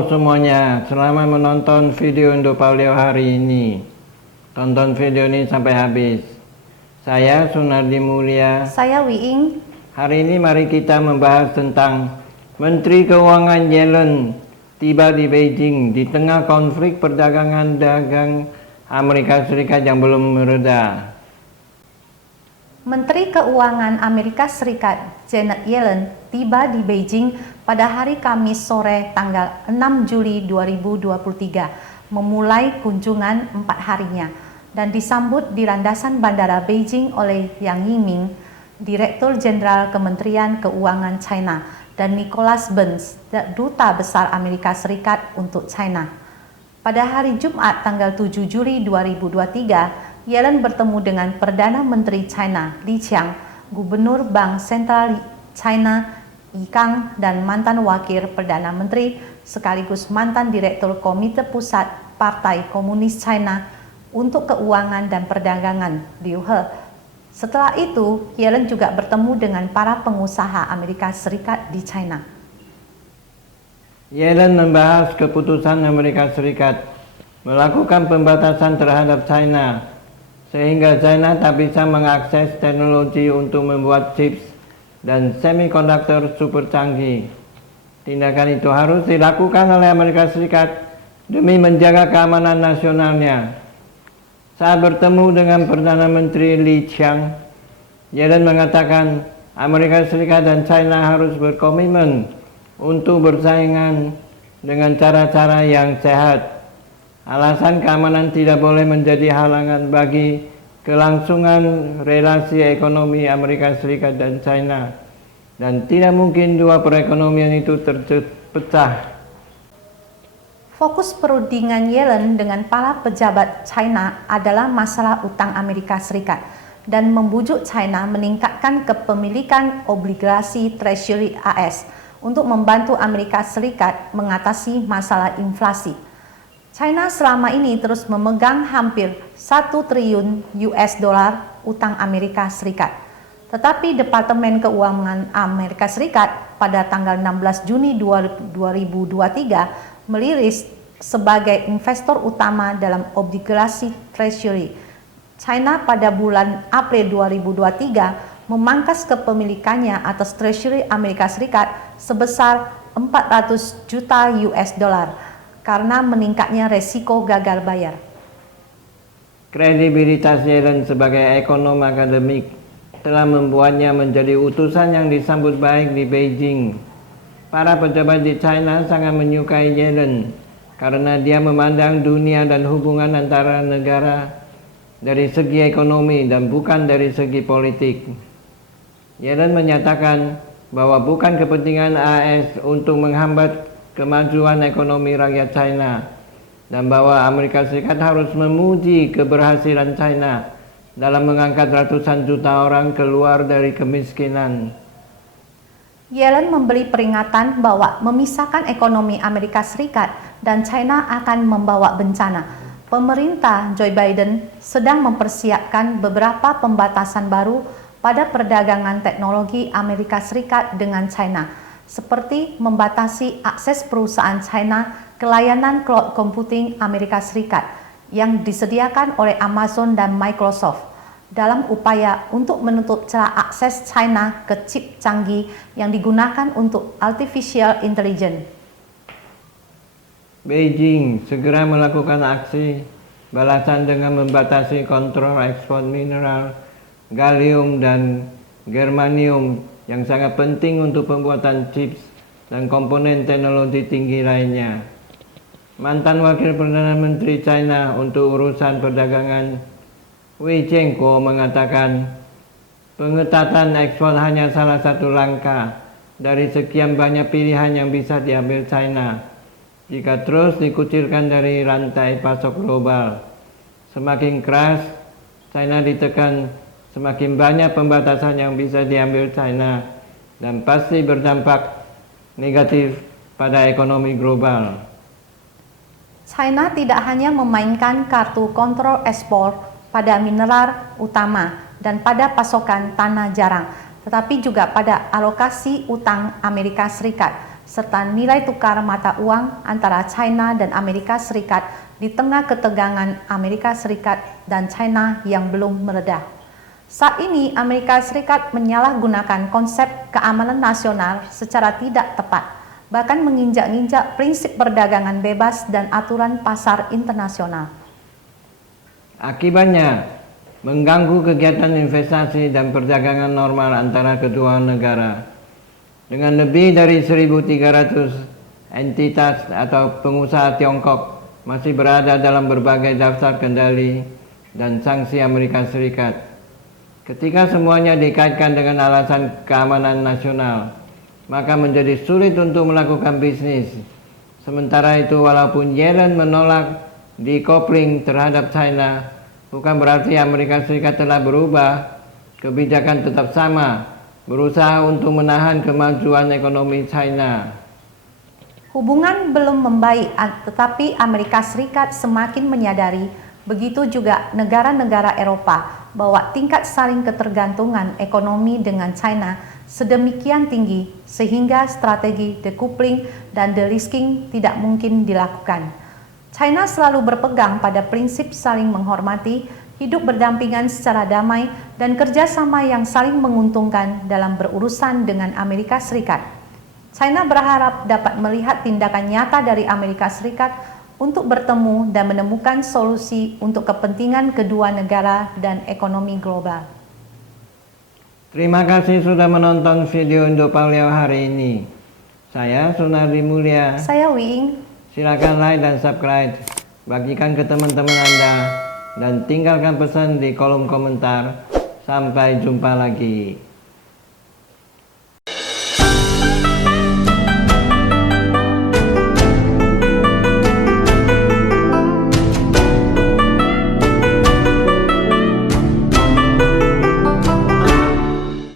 Halo semuanya, selamat menonton video Indopaulio hari ini. Tonton video ini sampai habis. Saya Sunardi Mulia. Saya Wiing. Hari ini mari kita membahas tentang Menteri Keuangan Yellen tiba di Beijing di tengah konflik perdagangan dagang Amerika Serikat yang belum mereda. Menteri Keuangan Amerika Serikat Janet Yellen tiba di Beijing pada hari Kamis sore tanggal 6 Juli 2023, memulai kunjungan 4 harinya dan disambut di landasan bandara Beijing oleh Yang Yiming, Direktur Jenderal Kementerian Keuangan China, dan Nicholas Burns, Duta Besar Amerika Serikat untuk China. Pada hari Jumat tanggal 7 Juli 2023, Yellen bertemu dengan Perdana Menteri China Li Qiang, Gubernur Bank Sentral China Yi Gang, dan mantan Wakil Perdana Menteri sekaligus mantan Direktur Komite Pusat Partai Komunis China untuk Keuangan dan Perdagangan Liu He. Setelah itu, Yellen juga bertemu dengan para pengusaha Amerika Serikat di China. Yellen membahas keputusan Amerika Serikat melakukan pembatasan terhadap China sehingga China tak bisa mengakses teknologi untuk membuat chips dan semikonduktor super canggih. Tindakan itu harus dilakukan oleh Amerika Serikat demi menjaga keamanan nasionalnya. Saat bertemu dengan Perdana Menteri Li Qiang, Yellen mengatakan Amerika Serikat dan China harus berkomitmen untuk bersaingan dengan cara-cara yang sehat. Alasan keamanan tidak boleh menjadi halangan bagi kelangsungan relasi ekonomi Amerika Serikat dan China, dan tidak mungkin dua perekonomian itu terpecah. Fokus perundingan Yellen dengan para pejabat China adalah masalah utang Amerika Serikat dan membujuk China meningkatkan kepemilikan obligasi Treasury AS untuk membantu Amerika Serikat mengatasi masalah inflasi. China selama ini terus memegang hampir 1 triliun US dollar utang Amerika Serikat. Tetapi Departemen Keuangan Amerika Serikat pada tanggal 16 Juni 2023 meliris sebagai investor utama dalam obligasi Treasury. China pada bulan April 2023 memangkas kepemilikannya atas Treasury Amerika Serikat sebesar 400 juta US dollar. Karena meningkatnya resiko gagal bayar. Kredibilitas Yellen sebagai ekonom akademik telah membuatnya menjadi utusan yang disambut baik di Beijing. Para pejabat di China sangat menyukai Yellen karena dia memandang dunia dan hubungan antara negara dari segi ekonomi dan bukan dari segi politik. Yellen menyatakan bahwa bukan kepentingan AS untuk menghambat kemajuan ekonomi rakyat China dan bahwa Amerika Serikat harus memuji keberhasilan China dalam mengangkat ratusan juta orang keluar dari kemiskinan. Yellen memberi peringatan bahwa memisahkan ekonomi Amerika Serikat dan China akan membawa bencana. Pemerintah Joe Biden sedang mempersiapkan beberapa pembatasan baru pada perdagangan teknologi Amerika Serikat dengan China, seperti membatasi akses perusahaan China ke layanan cloud computing Amerika Serikat yang disediakan oleh Amazon dan Microsoft dalam upaya untuk menutup celah akses China ke chip canggih yang digunakan untuk artificial intelligence. Beijing segera melakukan aksi balasan dengan membatasi kontrol ekspor mineral, gallium dan germanium yang sangat penting untuk pembuatan chips dan komponen teknologi tinggi lainnya. Mantan Wakil Perdana Menteri China untuk urusan perdagangan Wei Chengkuo mengatakan pengetatan ekspor hanya salah satu langkah dari sekian banyak pilihan yang bisa diambil China jika terus dikucilkan dari rantai pasok global. Semakin keras China ditekan, semakin banyak pembatasan yang bisa diambil China dan pasti berdampak negatif pada ekonomi global. China tidak hanya memainkan kartu kontrol ekspor pada mineral utama dan pada pasokan tanah jarang, tetapi juga pada alokasi utang Amerika Serikat serta nilai tukar mata uang antara China dan Amerika Serikat di tengah ketegangan Amerika Serikat dan China yang belum mereda. Saat ini, Amerika Serikat menyalahgunakan konsep keamanan nasional secara tidak tepat, bahkan menginjak-injak prinsip perdagangan bebas dan aturan pasar internasional. Akibatnya, mengganggu kegiatan investasi dan perdagangan normal antara kedua negara. Dengan lebih dari 1.300 entitas atau pengusaha Tiongkok masih berada dalam berbagai daftar kendali dan sanksi Amerika Serikat. Ketika semuanya dikaitkan dengan alasan keamanan nasional, maka menjadi sulit untuk melakukan bisnis. Sementara itu, walaupun Yellen menolak decoupling terhadap China, bukan berarti Amerika Serikat telah berubah. Kebijakan tetap sama, berusaha untuk menahan kemajuan ekonomi China. Hubungan belum membaik, tetapi Amerika Serikat semakin menyadari, begitu juga negara-negara Eropa, bahwa tingkat saling ketergantungan ekonomi dengan China sedemikian tinggi sehingga strategi decoupling dan delisting tidak mungkin dilakukan. China selalu berpegang pada prinsip saling menghormati, hidup berdampingan secara damai, dan kerjasama yang saling menguntungkan dalam berurusan dengan Amerika Serikat. China berharap dapat melihat tindakan nyata dari Amerika Serikat untuk bertemu dan menemukan solusi untuk kepentingan kedua negara dan ekonomi global. Terima kasih sudah menonton video Indopaleo hari ini. Saya Sunardi Mulia. Saya Wing. Silakan like dan subscribe. Bagikan ke teman-teman Anda. Dan tinggalkan pesan di kolom komentar. Sampai jumpa lagi.